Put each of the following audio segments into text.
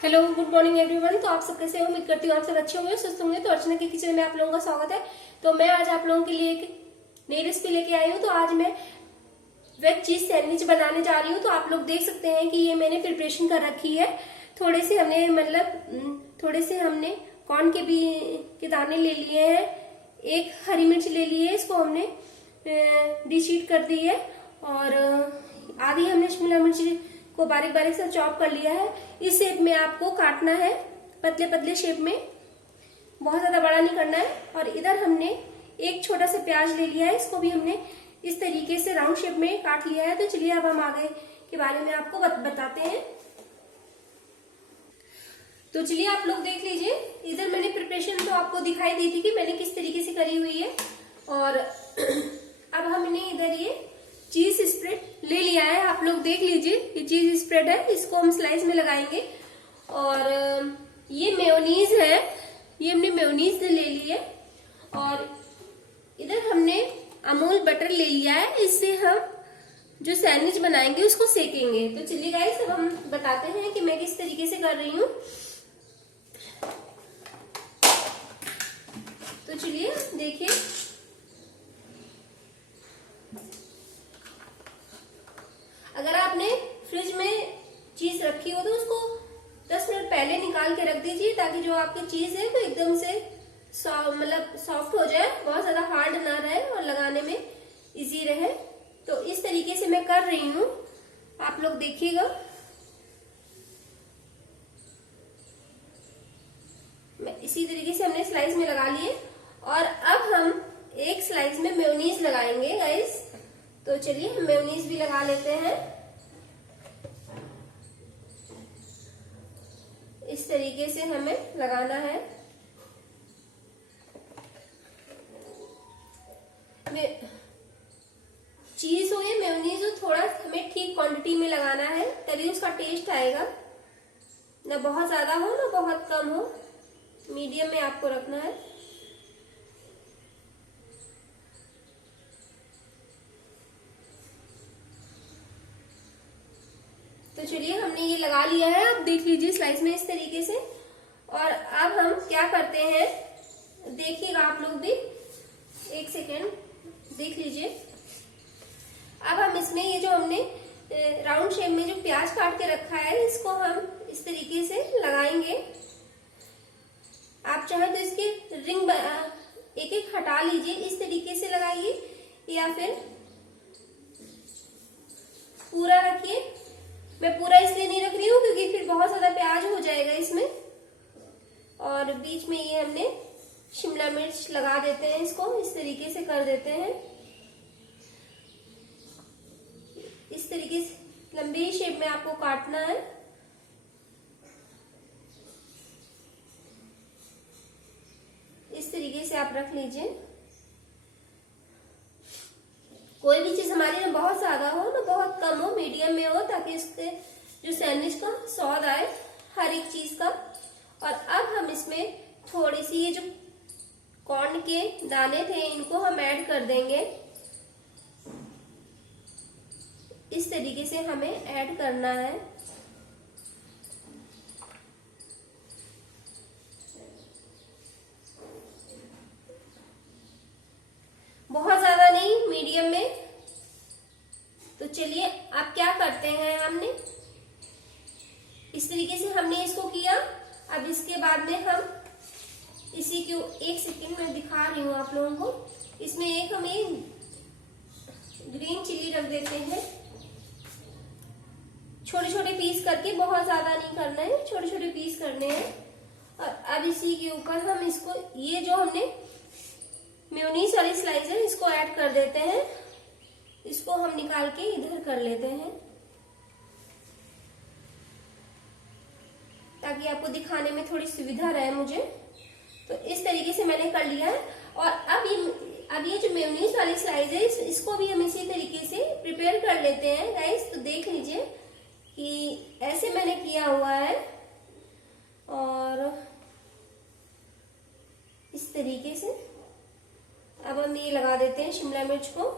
Hello, good morning everyone. तो आप सब कैसे हो? उम्मीद करती हूँ आप सब अच्छे होंगे, स्वस्थ होंगे। तो अर्चना के किचन में आप लोगों का स्वागत है। तो मैं आज आप लोगों के लिए एक नई रेसिपी लेके आई हूँ। तो आज मैं वेज चीज सैंडविच बनाने जा रही हूँ। तो आप लोग देख सकते हैं कि ये मैंने प्रिपरेशन कर रखी है। थोड़े से हमने कॉर्न के दाने ले लिए हैं। एक हरी मिर्च ले ली है, इसको हमने डिशीट कर दी है। और आधी हमने शिमला मिर्च को बारीक बारीक से चॉप कर लिया है। इस शेप में आपको काटना है, पतले पतले शेप में, बहुत ज्यादा बड़ा नहीं करना है। और इधर हमने एक छोटा सा प्याज ले लिया है, इसको भी हमने इस तरीके से राउंड शेप में काट लिया है। तो चलिए अब हम आगे के बारे में आपको बताते हैं। तो चलिए आप लोग देख लीजिए, इधर मैंने प्रिपरेशन तो आपको दिखाई दी थी कि मैंने किस तरीके से करी हुई है। और अब हमने इधर ये चीज स्प्रेड ले लिया है, आप लोग देख लीजिए, ये चीज स्प्रेड है, इसको हम स्लाइस में लगाएंगे। और ये मेयोनीज है, ये हमने मेयोनीज ले ली है। और इधर हमने अमूल बटर ले लिया है, इससे हम जो सैंडविच बनाएंगे उसको सेकेंगे। तो चलिए गाइस, अब हम बताते हैं कि मैं किस तरीके से कर रही हूँ। तो चलिए देखिए, अगर आपने फ्रिज में चीज रखी हो तो उसको 10 मिनट पहले निकाल के रख दीजिए, ताकि जो आपकी चीज है वो एकदम से सॉफ्ट हो जाए, बहुत ज्यादा हार्ड ना रहे और लगाने में इजी रहे। तो इस तरीके से मैं कर रही हूँ, आप लोग देखिएगा। मैं इसी तरीके से हमने स्लाइस में लगा लिए। और अब हम एक स्लाइस में मेयोनीज लगाएंगे गाइस। तो चलिए हम मेयोनीज भी लगा लेते हैं। इस तरीके से हमें लगाना है। चीज हो या मेयोनीज हो, थोड़ा हमें ठीक क्वांटिटी में लगाना है, तभी उसका टेस्ट आएगा। ना बहुत ज्यादा हो ना बहुत कम हो, मीडियम में आपको रखना है। तो चलिए हमने ये लगा लिया है, आप देख लीजिए स्लाइस में इस तरीके से। और अब हम क्या करते हैं, देखिएगा आप लोग भी, एक सेकेंड देख लीजिए। अब हम इसमें ये जो हमने राउंड शेप में जो प्याज काट के रखा है, इसको हम इस तरीके से लगाएंगे। आप चाहे तो इसकी रिंग एक एक हटा लीजिए, इस तरीके से लगाइए, या फिर पूरा रखिए। मैं पूरा इसलिए नहीं रख रही हूँ क्योंकि फिर बहुत ज्यादा प्याज हो जाएगा इसमें। और बीच में ये हमने शिमला मिर्च लगा देते हैं, इसको इस तरीके से कर देते हैं। इस तरीके से लंबी शेप में आपको काटना है। इस तरीके से आप रख लीजिए। कोई भी चीज हमारी ना बहुत ज्यादा हो ना बहुत कम हो, मीडियम में हो, ताकि इसके जो सैंडविच का स्वाद आए हर एक चीज का। और अब हम इसमें थोड़ी सी ये जो कॉर्न के दाने थे, इनको हम ऐड कर देंगे। इस तरीके से हमें ऐड करना है। बहुत ज्यादा नहीं, मीडियम में। तो चलिए अब क्या करते हैं, हमने इस तरीके से हमने इसको किया। अब इसके बाद में हम इसी को एक सेकेंड में दिखा रही हूँ आप लोगों को, इसमें एक हमें ग्रीन चिली रख देते हैं, छोटे छोटे पीस करके, बहुत ज्यादा नहीं करना है, छोटे छोटे पीस करने हैं। और अब इसी के ऊपर हम इसको, ये जो हमने मेयोनीज वाली स्लाइस है, इसको ऐड कर देते हैं। इसको हम निकाल के इधर कर लेते हैं, ताकि आपको दिखाने में थोड़ी सुविधा रहे मुझे। तो इस तरीके से मैंने कर लिया है। और अब ये जो मेयोनीज वाली स्लाइस है, इसको भी हम इसी तरीके से प्रिपेयर कर लेते हैं गाइस। तो देख लीजिए कि ऐसे मैंने किया हुआ है। और इस तरीके से अब हम ये लगा देते हैं शिमला मिर्च को।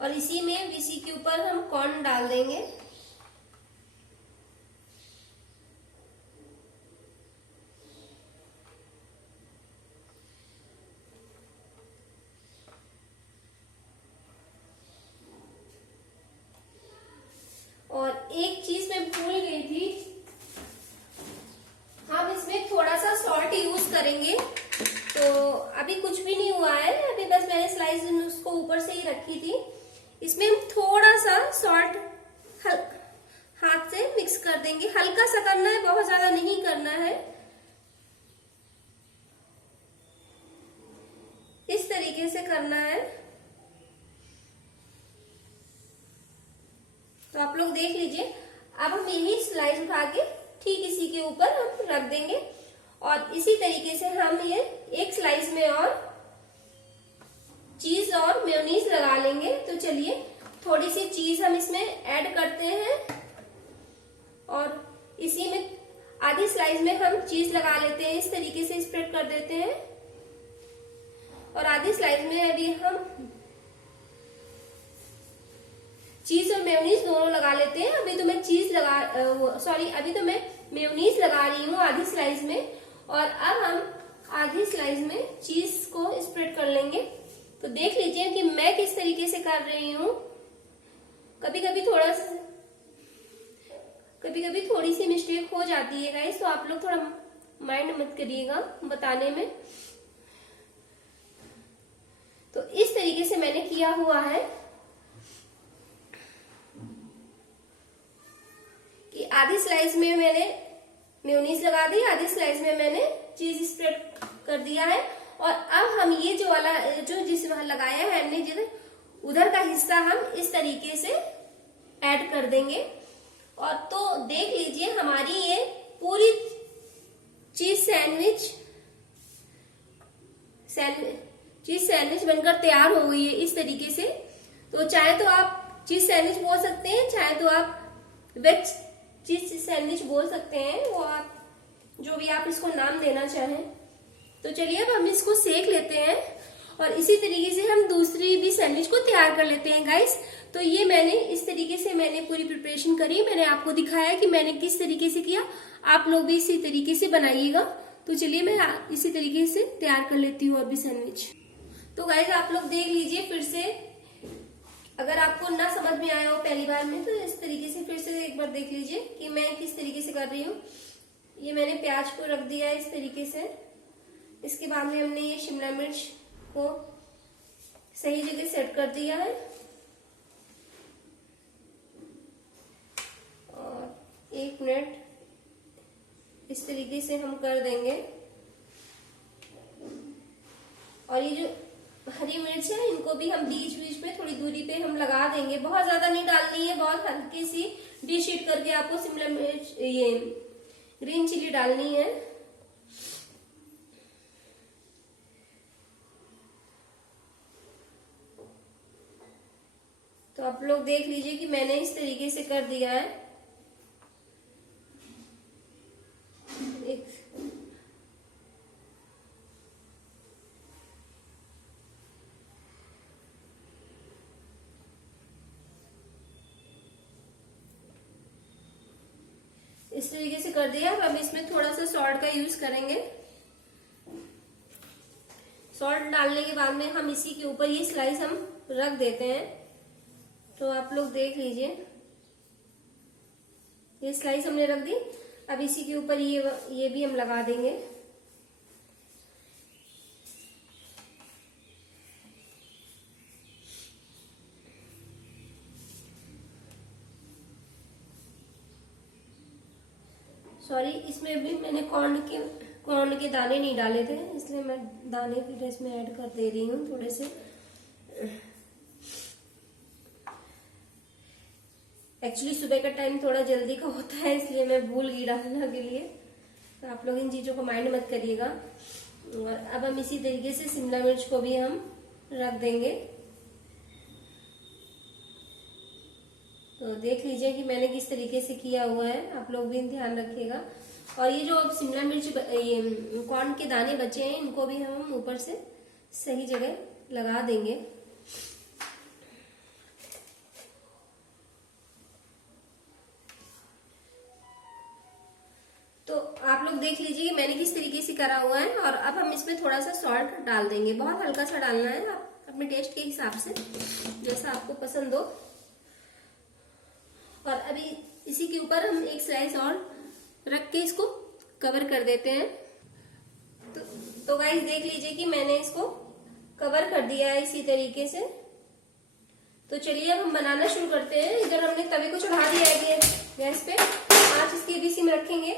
और इसी में इसी के ऊपर हम कॉर्न डाल देंगे। और एक चीज मैं भूल गई थी, हम इसमें थोड़ा सा सॉल्ट यूज करेंगे। तो अभी कुछ भी नहीं हुआ है, अभी बस मैंने स्लाइस उसको ऊपर से ही रखी थी। इसमें हम थोड़ा सा सॉल्ट हाथ से मिक्स कर देंगे, हल्का सा करना है, बहुत ज्यादा नहीं करना है। इस तरीके से करना है। तो आप लोग देख लीजिए। अब हम यही स्लाइस उठा के ठीक इसी के ऊपर हम रख देंगे और इसी तरीके से हम ये एक स्लाइस में और चीज और मेयोनीज लगा लेंगे। तो चलिए थोड़ी सी चीज हम इसमें ऐड करते हैं और इसी में आधी स्लाइस में हम चीज लगा लेते हैं, इस तरीके से स्प्रेड कर देते हैं। और आधी स्लाइस में अभी हम चीज और मेयोनीज दोनों लगा लेते हैं। अभी तो मैं अभी तो मैं मेयोनीज लगा रही हूँ आधी स्लाइस में, और अब हम आधी स्लाइस में चीज को स्प्रेड कर लेंगे। तो देख लीजिए कि मैं किस तरीके से कर रही हूँ। कभी कभी थोड़ी सी मिस्टेक हो जाती है गाइस, तो आप लोग थोड़ा माइंड मत करिएगा बताने में। तो इस तरीके से मैंने किया हुआ है कि आधी स्लाइस में मैंने मेयोनीज लगा दी, आधी स्लाइस में मैंने चीज स्प्रेड कर दिया है। और अब हम ये जो जिस वहां लगाया है हमने जिधर, उधर का हिस्सा हम इस तरीके से ऐड कर देंगे। और तो देख लीजिए हमारी ये पूरी चीज सैंडविच बनकर तैयार हो गई है इस तरीके से। तो चाहे तो आप चीज सैंडविच बोल सकते हैं, चाहे तो आप वेज चीज सैंडविच बोल सकते हैं, वो आप जो भी आप इसको नाम देना चाहें। तो चलिए अब हम इसको सेक लेते हैं और इसी तरीके से हम दूसरी भी सैंडविच को तैयार कर लेते हैं गाइस। तो ये मैंने इस तरीके से मैंने पूरी प्रिपरेशन करी, मैंने आपको दिखाया कि मैंने किस तरीके से किया। आप लोग भी इसी तरीके से बनाइएगा। तो चलिए मैं इसी तरीके से तैयार कर लेती हूँ और भी सैंडविच। तो गाइस आप लोग देख लीजिए फिर से, अगर आपको ना समझ में आया हो पहली बार में, तो इस तरीके से फिर से एक बार देख लीजिए कि मैं किस तरीके से कर रही हूँ। ये मैंने प्याज को रख दिया है इस तरीके से। इसके बाद में हमने ये शिमला मिर्च को सही जगह सेट कर दिया है और 1 मिनट इस तरीके से हम कर देंगे। और ये जो हरी मिर्च है इनको भी हम बीच बीच में थोड़ी दूरी पे हम लगा देंगे, बहुत ज्यादा नहीं डालनी है, बहुत हल्की सी डिश हीट करके आपको शिमला मिर्च ये ग्रीन चिली डालनी है। तो आप लोग देख लीजिए कि मैंने इस तरीके से कर दिया है। इस तरीके से कर दिया। अब इसमें थोड़ा सा सॉल्ट का यूज करेंगे। सॉल्ट डालने के बाद में हम इसी के ऊपर ये स्लाइस हम रख देते हैं। तो आप लोग देख लीजिए ये स्लाइस हमने रख दी। अब इसी के ऊपर ये भी हम लगा देंगे। सॉरी, इसमें भी मैंने कॉर्न के दाने नहीं डाले थे, इसलिए मैं दाने भी इसमें ऐड कर दे रही हूँ थोड़े से। एक्चुअली सुबह का टाइम थोड़ा जल्दी का होता है, इसलिए मैं भूल गई डालने के लिए। तो आप लोग इन चीजों को माइंड मत करिएगा। और अब हम इसी तरीके से शिमला मिर्च को भी हम रख देंगे। तो देख लीजिए कि मैंने किस तरीके से किया हुआ है, आप लोग भी ध्यान रखिएगा। और ये जो अब शिमला मिर्च ये कॉर्न के दाने बचे हैं, इनको भी हम ऊपर से सही जगह लगा देंगे। तो आप लोग देख लीजिए कि मैंने किस तरीके से करा हुआ है। और अब हम इसमें थोड़ा सा सॉल्ट डाल देंगे, बहुत हल्का सा डालना है, आप अपने टेस्ट के हिसाब से जैसा आपको पसंद हो। और अभी इसी के ऊपर हम एक स्लाइस और रख के इसको कवर कर देते हैं। तो गाइस देख लीजिए कि मैंने इसको कवर कर दिया है इसी तरीके से। तो चलिए अब हम बनाना शुरू करते हैं। इधर हमने तवे को चढ़ा दिया है गैस पे, आंच इसकी भी सिम रखेंगे।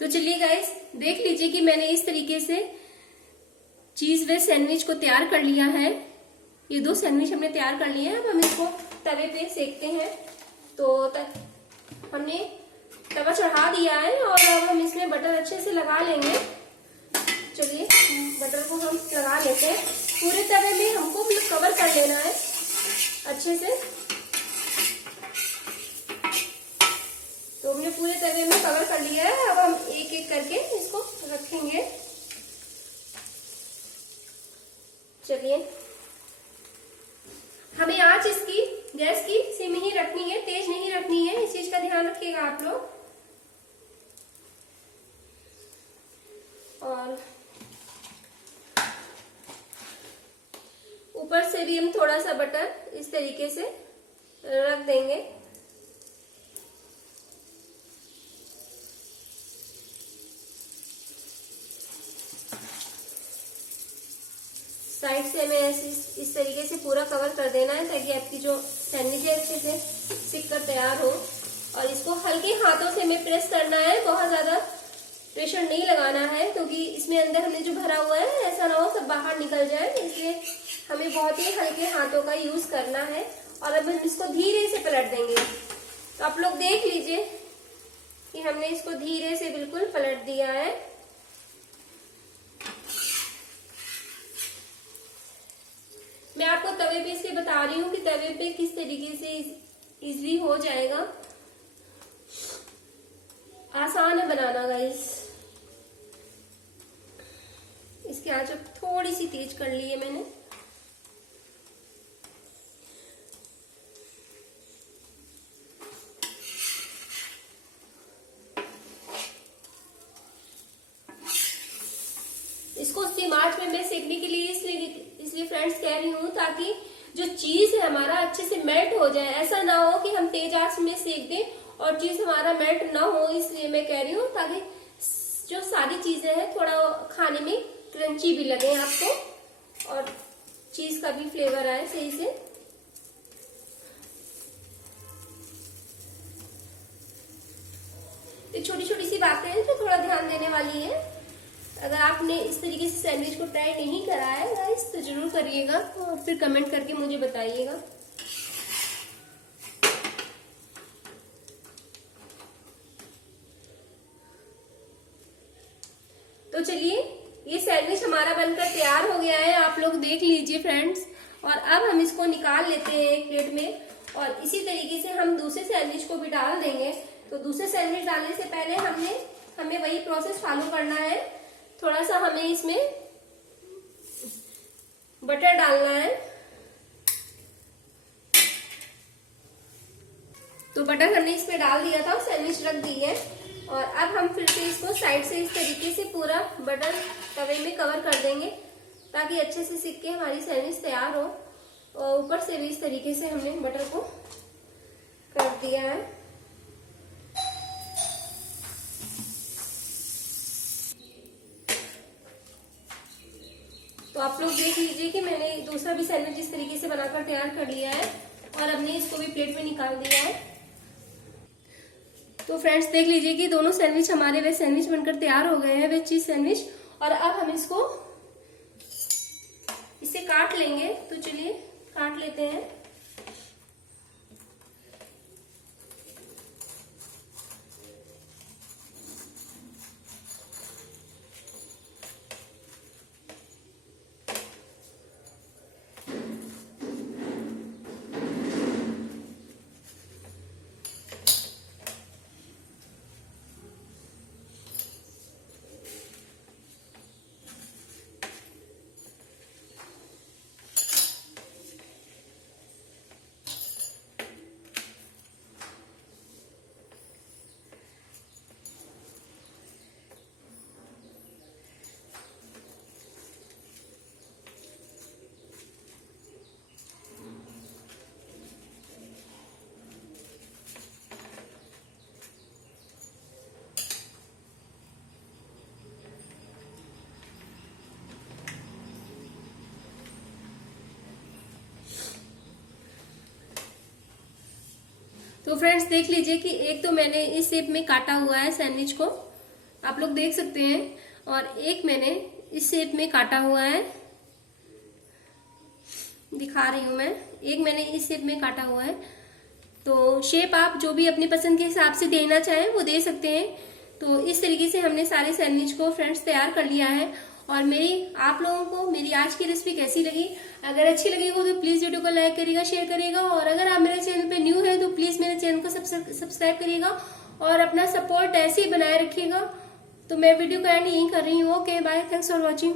तो चलिए गाइस देख लीजिए कि मैंने इस तरीके से चीज वेज सैंडविच को तैयार कर लिया है। ये 2 सैंडविच हमने तैयार कर लिए हैं। अब हम इसको तवे पे सेकते हैं। तो हमने तवा चढ़ा दिया है और अब हम इसमें बटर अच्छे से लगा लेंगे। चलिए बटर को हम लगा लेते हैं। पूरे तवे में हमको कवर कर लेना है अच्छे से। तो हमने पूरे तवे में कवर कर लिया है। अब हम एक एक करके इसको रखेंगे। चलिए हमें आंच इसकी गैस की सिम ही रखनी है, तेज नहीं रखनी है, इस चीज का ध्यान रखिएगा आप लोग। और ऊपर से भी हम थोड़ा सा बटर इस तरीके से रख देंगे। साइड से हमें ऐसे इस तरीके से पूरा कवर कर देना है ताकि आपकी जो सैंडविच है अच्छे से सिक कर तैयार हो। और इसको हल्के हाथों से हमें प्रेस करना है, बहुत ज्यादा प्रेशर नहीं लगाना है क्योंकि इसमें अंदर हमने जो भरा हुआ है ऐसा ना हो सब बाहर निकल जाए, इसलिए हमें बहुत ही हल्के हाथों का यूज करना है। और अब हम इसको धीरे से पलट देंगे। तो आप लोग देख लीजिए कि हमने इसको धीरे से बिल्कुल पलट दिया है। मैं आपको तवे पे इसलिए बता रही हूँ कि तवे पे किस तरीके से इजीली हो जाएगा, आसान है बनाना गाइस। इसकी आंच थोड़ी सी तेज कर ली है मैंने। इसको स्टीम आंच में मैं सेकने के लिए इसलिए फ्रेंड्स कह रही हूँ ताकि जो चीज है हमारा अच्छे से मेल्ट हो जाए। ऐसा ना हो कि हम तेज आंच में सेक दें और चीज हमारा मेल्ट ना हो, इसलिए मैं कह रही हूँ ताकि जो सारी चीजें हैं थोड़ा खाने में क्रंची भी लगे आपको और चीज का भी फ्लेवर आए सही से। ये छोटी छोटी सी बातें हैं जो थोड़ा ध्यान देने वाली है। अगर आपने इस तरीके से सैंडविच को ट्राई नहीं करा है गाइस तो जरूर करिएगा और फिर कमेंट करके मुझे बताइएगा। तो चलिए ये सैंडविच हमारा बनकर तैयार हो गया है, आप लोग देख लीजिए फ्रेंड्स। और अब हम इसको निकाल लेते हैं एक प्लेट में और इसी तरीके से हम दूसरे सैंडविच को भी डाल देंगे। तो दूसरे सैंडविच डालने से पहले हमें वही प्रोसेस फॉलो करना है। थोड़ा सा हमें इसमें बटर डालना है। तो बटर हमने इसमें डाल दिया था, सैंडविच रख दी है। और अब हम फिर से इसको साइड से इस तरीके से पूरा बटर तवे में कवर कर देंगे ताकि अच्छे से सिक के हमारी सैंडविच तैयार हो। और ऊपर से भी इस तरीके से हमने बटर को कर दिया है। तो आप लोग देख लीजिए कि मैंने दूसरा भी सैंडविच इस तरीके से बनाकर तैयार कर लिया है और हमने इसको भी प्लेट में निकाल दिया है। तो फ्रेंड्स देख लीजिए कि दोनों सैंडविच हमारे वेज सैंडविच बनकर तैयार हो गए हैं, वेज चीज सैंडविच। और अब हम इसको इसे काट लेंगे। तो चलिए काट लेते हैं। तो फ्रेंड्स देख लीजिए कि एक तो मैंने इस शेप में काटा हुआ है सैंडविच को, आप लोग देख सकते हैं, और एक मैंने इस शेप में काटा हुआ है, दिखा रही हूं मैं, एक मैंने इस शेप में काटा हुआ है। तो शेप आप जो भी अपनी पसंद के हिसाब से देना चाहें वो दे सकते हैं। तो इस तरीके से हमने सारे सैंडविच को फ्रेंड्स तैयार कर लिया है। और आप लोगों को मेरी आज की रेसिपी कैसी लगी? अगर अच्छी लगी हो तो प्लीज वीडियो को लाइक करिएगा, शेयर करिएगा, और अगर आप मेरे चैनल पे न्यू है तो प्लीज मेरे चैनल को सब्सक्राइब करिएगा और अपना सपोर्ट ऐसे ही बनाए रखिएगा। तो मैं वीडियो का एंड यहीं कर रही हूँ। Okay bye, thanks for watching.